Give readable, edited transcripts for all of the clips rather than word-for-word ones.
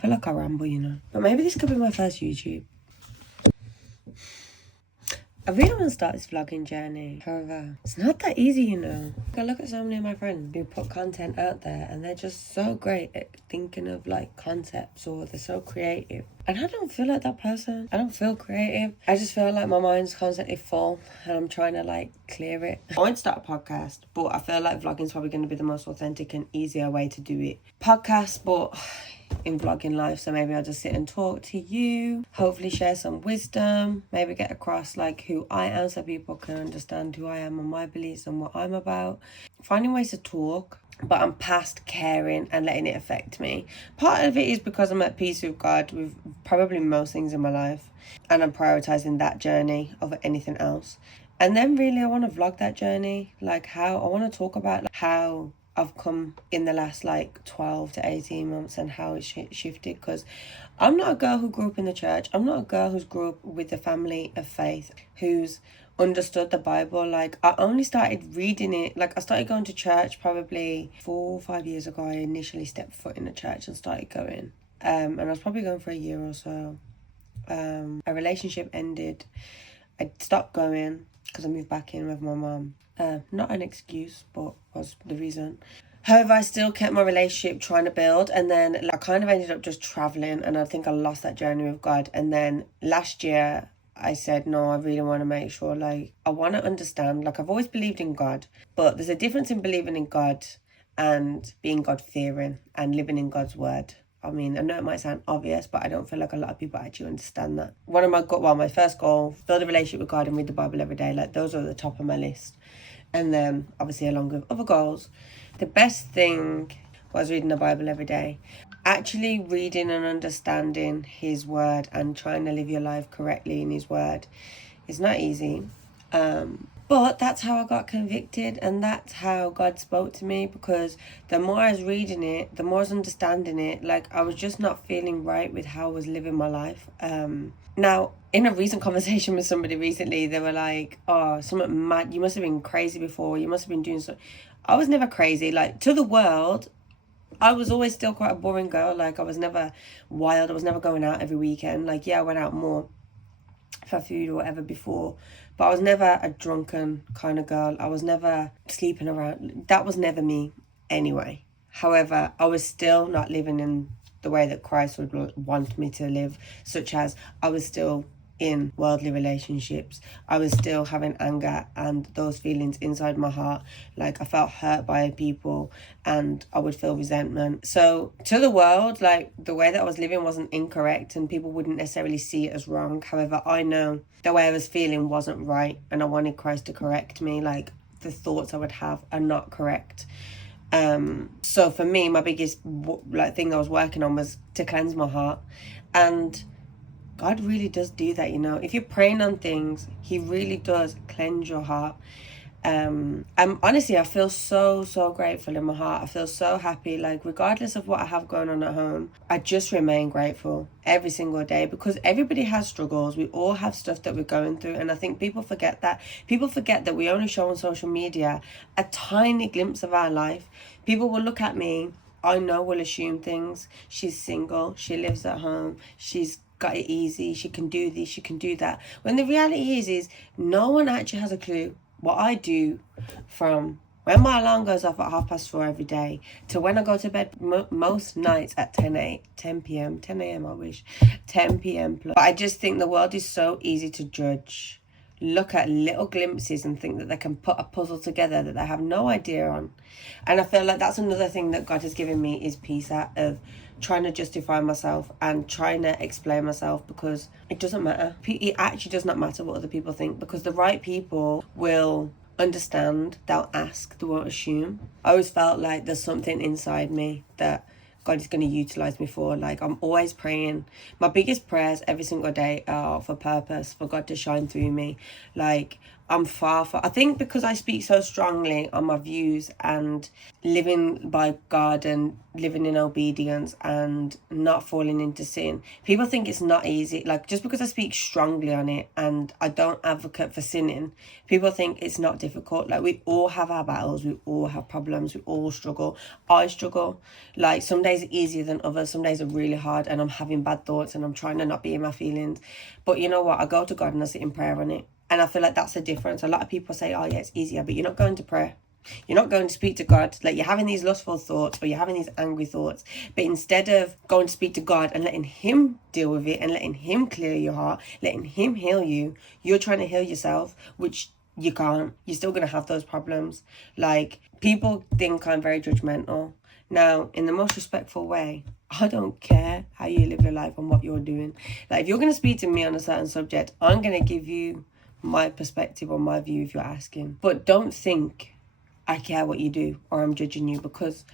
feel like I ramble, you know. But maybe this could be my first YouTube. I really want to start this vlogging journey. However, it's not that easy, you know. I look at so many of my friends who put content out there and they're just so great at thinking of like concepts, or they're so creative. And I don't feel like that person. I don't feel creative. I just feel like my mind's constantly full and I'm trying to like clear it. I want to start a podcast, but I feel like vlogging's probably going to be the most authentic and easier way to do it. Podcast, but in vlogging life, so maybe I'll just sit and talk to you, hopefully share some wisdom, maybe get across like who I am so people can understand who I am and my beliefs and what I'm about. Finding ways to talk, but I'm past caring and letting it affect me. Part of it is because I'm at peace with God with probably most things in my life, and I'm prioritizing that journey over anything else. And then really I want to vlog that journey, like how I want to talk about like, how I've come in the last like 12 to 18 months and how it's shifted, because I'm not a girl who grew up in the church. I'm not a girl who's grew up with a family of faith, who's understood the Bible. Like I only started reading it, like I started going to church probably 4 or 5 years ago. I initially stepped foot in the church and started going, and I was probably going for a year or so. A relationship ended. I stopped going because I moved back in with my mum. Not an excuse, but was the reason. However, I still kept my relationship trying to build, and then I kind of ended up just traveling, and I think I lost that journey with God. And then last year I said, no, I really want to make sure, like, I want to understand, like, I've always believed in God, but there's a difference in believing in God and being God-fearing and living in God's word. I mean, I know it might sound obvious, but I don't feel like a lot of people actually understand that. One of my first goal, build a relationship with God and read the Bible every day. Like, those are at the top of my list. And then, obviously, along with other goals, the best thing was reading the Bible every day. Actually reading and understanding his word and trying to live your life correctly in his word is not easy. But that's how I got convicted, and that's how God spoke to me, because the more I was reading it, the more I was understanding it, like I was just not feeling right with how I was living my life. Now, in a recent conversation with somebody recently, they were like, oh, something mad, you must have been crazy before, you must have been doing something. I was never crazy. Like, to the world, I was always still quite a boring girl. Like, I was never wild, I was never going out every weekend. Like, yeah, I went out more for food or whatever before, but I was never a drunken kind of girl. I was never sleeping around. That was never me anyway. However, I was still not living in the way that Christ would want me to live, such as I was still in worldly relationships. I was still having anger and those feelings inside my heart. Like, I felt hurt by people and I would feel resentment. So to the world, like, the way that I was living wasn't incorrect and people wouldn't necessarily see it as wrong. However, I know the way I was feeling wasn't right and I wanted Christ to correct me. Like, the thoughts I would have are not correct. So for me, my biggest thing I was working on was to cleanse my heart. And God really does do that, you know. If you're praying on things, he really does cleanse your heart. Honestly, I feel so grateful in my heart. I feel so happy. Like, regardless of what I have going on at home, I just remain grateful every single day, because everybody has struggles. We all have stuff that we're going through, and I think people forget that. People forget that we only show on social media a tiny glimpse of our life. People will look at me, I know, will assume things. She's single, she lives at home, she's got it easy, she can do this, she can do that. When the reality is no one actually has a clue what I do from when my alarm goes off at 4:30 every day to when I go to bed most nights at 10 p.m. I wish, 10 p.m. plus. But I just think the world is so easy to judge. Look at little glimpses and think that they can put a puzzle together that they have no idea on. And I feel like that's another thing that God has given me, is peace out of trying to justify myself and trying to explain myself, because it doesn't matter. It actually does not matter what other people think, because the right people will understand, they'll ask, they won't assume. I always felt like there's something inside me that God is going to utilize me for. Like, I'm always praying. My biggest prayers every single day are for purpose, for God to shine through me. Like, I'm far from, I think because I speak so strongly on my views and living by God and living in obedience and not falling into sin, people think it's not easy. Like, just because I speak strongly on it and I don't advocate for sinning, people think it's not difficult. Like, we all have our battles, we all have problems, we all struggle. I struggle. Like, some days are easier than others, some days are really hard, and I'm having bad thoughts and I'm trying to not be in my feelings. But you know what? I go to God and I sit in prayer on it. And I feel like that's the difference. A lot of people say, oh yeah, it's easier, but you're not going to prayer. You're not going to speak to God. Like, you're having these lustful thoughts or you're having these angry thoughts. But instead of going to speak to God and letting him deal with it and letting him clear your heart, letting him heal you, you're trying to heal yourself, which you can't. You're still going to have those problems. Like, people think I'm very judgmental. Now, in the most respectful way, I don't care how you live your life and what you're doing. Like, if you're going to speak to me on a certain subject, I'm going to give you my perspective or my view if you're asking. But don't think I care what you do or I'm judging you, because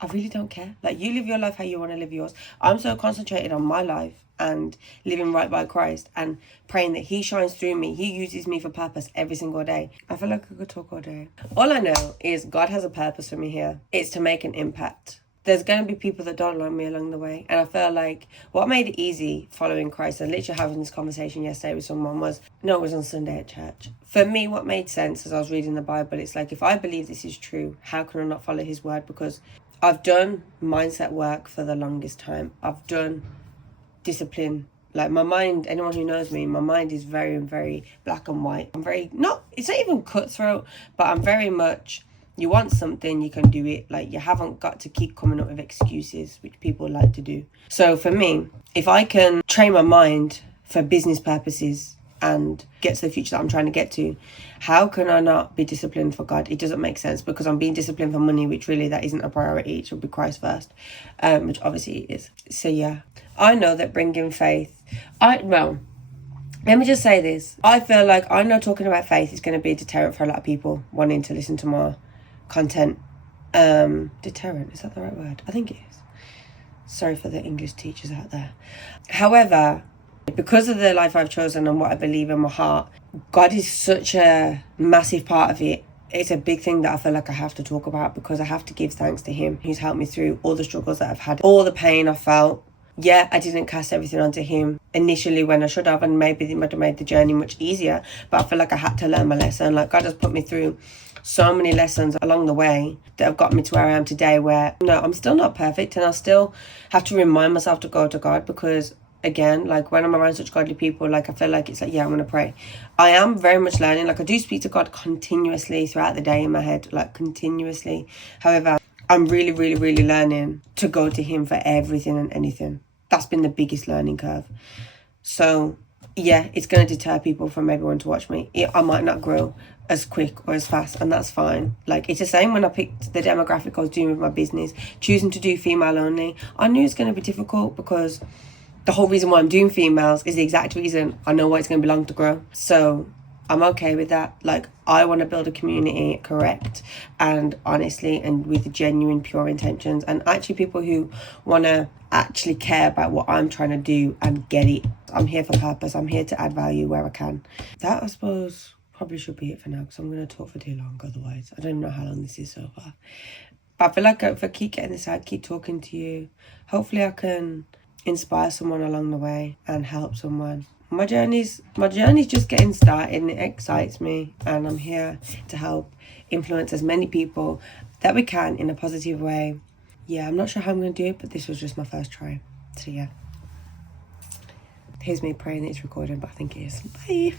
I really don't care. Like, you live your life how you want to live yours. I'm so concentrated on my life and living right by Christ and praying that he shines through me. He uses me for purpose every single day. I feel like I could talk all day. All I know is God has a purpose for me here. It's to make an impact. There's going to be people that don't like me along the way. And I feel like what made it easy following Christ, and literally having this conversation yesterday with someone it was on Sunday at church. For me, what made sense as I was reading the Bible, it's like, if I believe this is true, how can I not follow his word? Because I've done mindset work for the longest time. I've done discipline. Like, my mind, anyone who knows me, my mind is very, very black and white. It's not even cutthroat, but I'm very much, you want something, you can do it. Like, you haven't got to keep coming up with excuses, which people like to do. So for me, if I can train my mind for business purposes and get to the future that I'm trying to get to, how can I not be disciplined for God? It doesn't make sense, because I'm being disciplined for money, which really, that isn't a priority. It should be Christ first, which obviously it is. So yeah, I know that bringing faith, let me just say this. I feel like, I know talking about faith is going to be a deterrent for a lot of people wanting to listen to more content. Deterrent, is that the right word? I think it is. Sorry for the English teachers out there. However, because of the life I've chosen and what I believe in my heart, God is such a massive part of it. It's a big thing that I feel like I have to talk about, because I have to give thanks to him. He's helped me through all the struggles that I've had, all the pain I felt. Yeah, I didn't cast everything onto him initially when I should have, and maybe it might have made the journey much easier, but I feel like I had to learn my lesson. Like, God has put me through so many lessons along the way that have got me to where I am today, where, no, I'm still not perfect, and I still have to remind myself to go to God, because again, like, when I'm around such godly people, like, I feel like it's like, yeah, I'm gonna pray. I am very much learning. Like, I do speak to God continuously throughout the day in my head, like, continuously. However, I'm really, really, really learning to go to him for everything and anything. That's been the biggest learning curve. So yeah, it's going to deter people from maybe wanting to watch me. I might not grow as quick or as fast, and that's fine. Like, it's the same when I picked the demographic I was doing with my business, choosing to do female only. I knew it's going to be difficult, because the whole reason why I'm doing females is the exact reason I know what it's going to be long to grow. So I'm okay with that. Like, I want to build a community correct and honestly and with genuine, pure intentions, and actually people who want to actually care about what I'm trying to do and get it. I'm here for purpose. I'm here to add value where I can. That, I suppose, probably should be it for now, because I'm going to talk for too long otherwise. I don't even know how long this is so far. But I feel like if I keep getting this out, keep talking to you, hopefully I can inspire someone along the way and help someone. My journey's just getting started, and it excites me, and I'm here to help influence as many people that we can in a positive way. Yeah, I'm not sure how I'm going to do it, but this was just my first try. So yeah, here's me praying that it's recording, but I think it is. Bye.